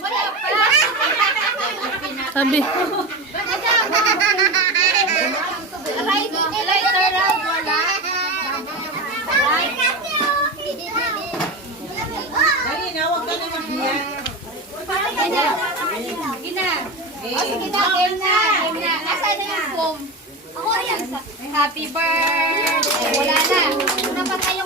Wala pa. Sabi. Lighter round, wala. Dali na, huwag ka na maghiyan. Gina. O sige na, game na. Game na. Nasaan na yung foam? Ako yan. Happy birthday. Wala na. Napatay yung